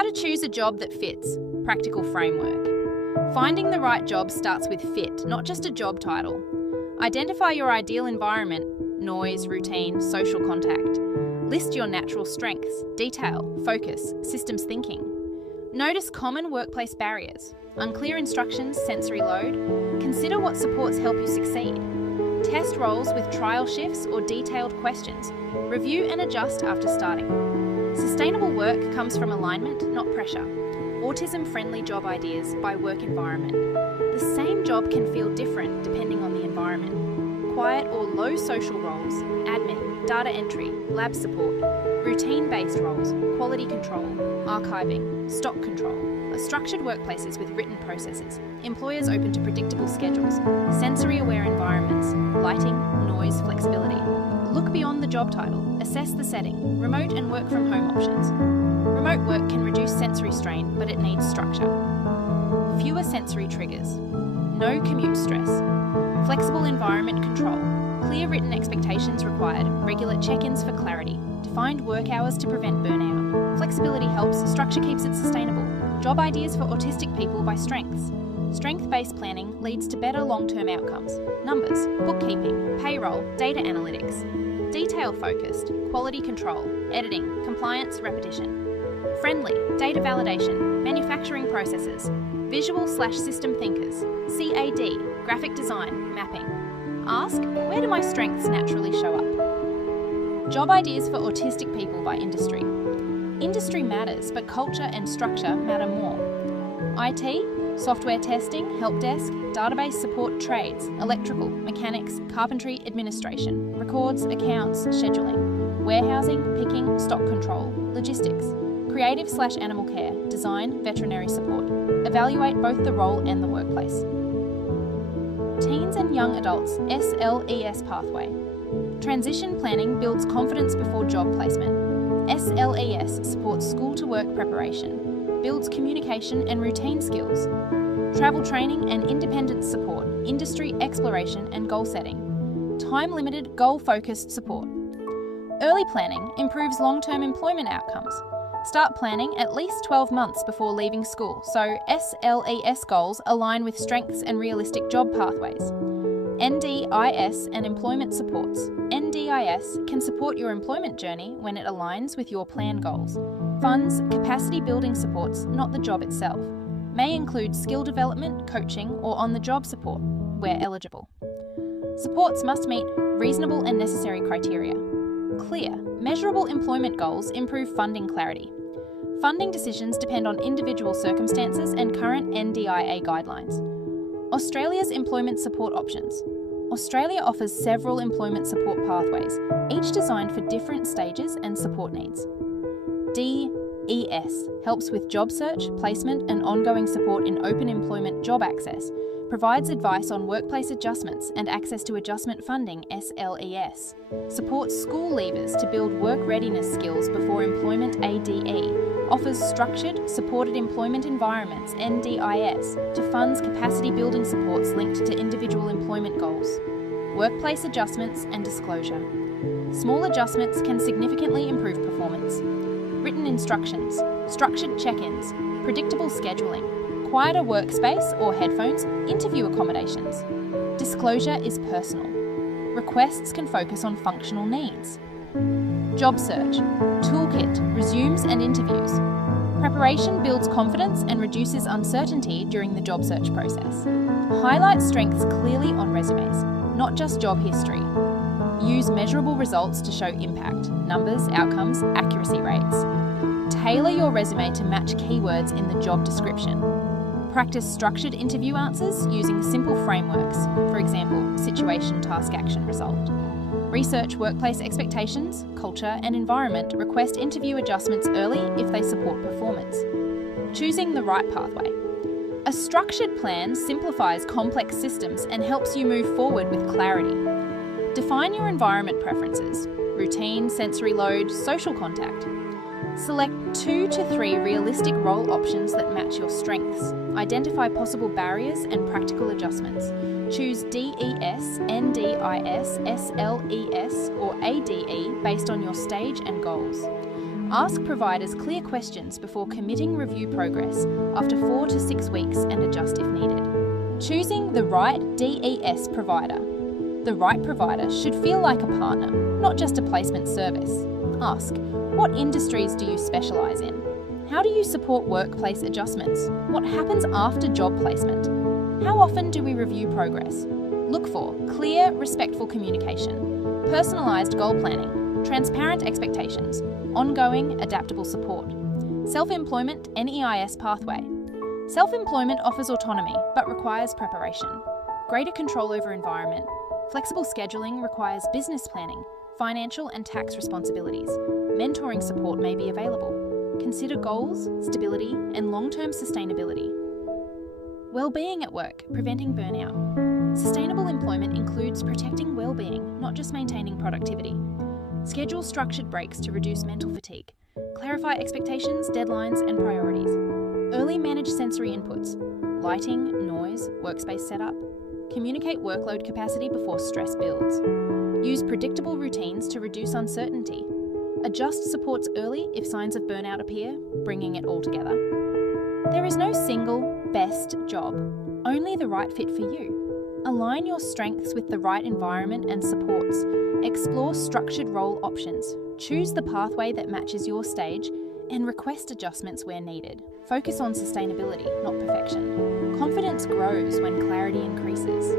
How to choose a job that fits. Practical framework. Finding the right job starts with fit, not just a job title. Identify your ideal environment, noise, routine, social contact. List your natural strengths, detail, focus, systems thinking. Notice common workplace barriers, unclear instructions, sensory load. Consider what supports help you succeed. Test roles with trial shifts or detailed questions. Review and adjust after starting. Sustainable work comes from alignment, not pressure. Autism-friendly job ideas by work environment. The same job can feel different depending on the environment. Quiet or low social roles, admin, data entry, lab support, routine-based roles, quality control, archiving, stock control, structured workplaces with written processes, employers open to predictable schedules, sensory-aware environments, lighting, noise, flexibility. Look beyond the job title, assess the setting, remote and work from home options. Remote work can reduce sensory strain, but it needs structure. Fewer sensory triggers. No commute stress. Flexible environment control. Clear written expectations required, regular check-ins for clarity. Defined work hours to prevent burnout. Flexibility helps, structure keeps it sustainable. Job ideas for autistic people by strengths. Strength-based planning leads to better long-term outcomes. Numbers, bookkeeping, payroll, data analytics. Detail-focused, quality control, editing, compliance, repetition. Friendly, data validation, manufacturing processes. Visual/system thinkers, CAD, graphic design, mapping. Ask, where do my strengths naturally show up? Job ideas for autistic people by industry. Industry matters, but culture and structure matter more. IT, software testing, help desk, database support, trades, electrical, mechanics, carpentry, administration, records, accounts, scheduling, warehousing, picking, stock control, logistics, creative/animal care, design, veterinary support. Evaluate both the role and the workplace. Teens and young adults, SLES pathway. Transition planning builds confidence before job placement. SLES supports school-to-work preparation, builds communication and routine skills, travel training and independence support, industry exploration and goal setting, time-limited, goal-focused support. Early planning improves long-term employment outcomes. Start planning at least 12 months before leaving school, so SLES goals align with strengths and realistic job pathways. NDIS and employment supports. NDIS can support your employment journey when it aligns with your plan goals. Funds capacity building supports, not the job itself. May include skill development, coaching, or on-the-job support, where eligible. Supports must meet reasonable and necessary criteria. Clear, measurable employment goals improve funding clarity. Funding decisions depend on individual circumstances and current NDIA guidelines. Australia's employment support options. Australia offers several employment support pathways, each designed for different stages and support needs. DES helps with job search, placement and ongoing support in open employment JobAccess, provides advice on workplace adjustments and access to adjustment funding SLES, supports school leavers to build work readiness skills before employment ADE, offers structured, supported employment environments NDIS to funds capacity building supports linked to individual employment goals, workplace adjustments and disclosure. Small adjustments can significantly improve performance. Written instructions, structured check-ins, predictable scheduling, quieter workspace or headphones, interview accommodations. Disclosure is personal. Requests can focus on functional needs. Job search, toolkit, resumes and interviews. Preparation builds confidence and reduces uncertainty during the job search process. Highlight strengths clearly on resumes, not just job history. Use measurable results to show impact, numbers, outcomes, accuracy rates. Tailor your resume to match keywords in the job description. Practice structured interview answers using simple frameworks, for example, situation, task, action, result. Research workplace expectations, culture and environment. Request interview adjustments early if they support performance. Choosing the right pathway. A structured plan simplifies complex systems and helps you move forward with clarity. Define your environment preferences, routine, sensory load, social contact. Select 2 to 3 realistic role options that match your strengths. Identify possible barriers and practical adjustments. Choose DES, NDIS, SLES or ADE based on your stage and goals. Ask providers clear questions before committing review progress after 4 to 6 weeks and adjust if needed. Choosing the right DES provider. The right provider should feel like a partner, not just a placement service. Ask, what industries do you specialise in? How do you support workplace adjustments? What happens after job placement? How often do we review progress? Look for clear, respectful communication, personalised goal planning, transparent expectations, ongoing, adaptable support. Self-employment NEIS pathway. Self-employment offers autonomy but requires preparation. Greater control over environment. Flexible scheduling requires business planning, financial and tax responsibilities. Mentoring support may be available. Consider goals, stability, and long-term sustainability. Well-being at work, preventing burnout. Sustainable employment includes protecting well-being, not just maintaining productivity. Schedule structured breaks to reduce mental fatigue. Clarify expectations, deadlines, and priorities. Early manage sensory inputs. Lighting, noise, workspace setup. Communicate workload capacity before stress builds. Use predictable routines to reduce uncertainty. Adjust supports early if signs of burnout appear, bringing it all together. There is no single, best job, only the right fit for you. Align your strengths with the right environment and supports. Explore structured role options. Choose the pathway that matches your stage and request adjustments where needed. Focus on sustainability, not perfection. Confidence grows when clarity increases.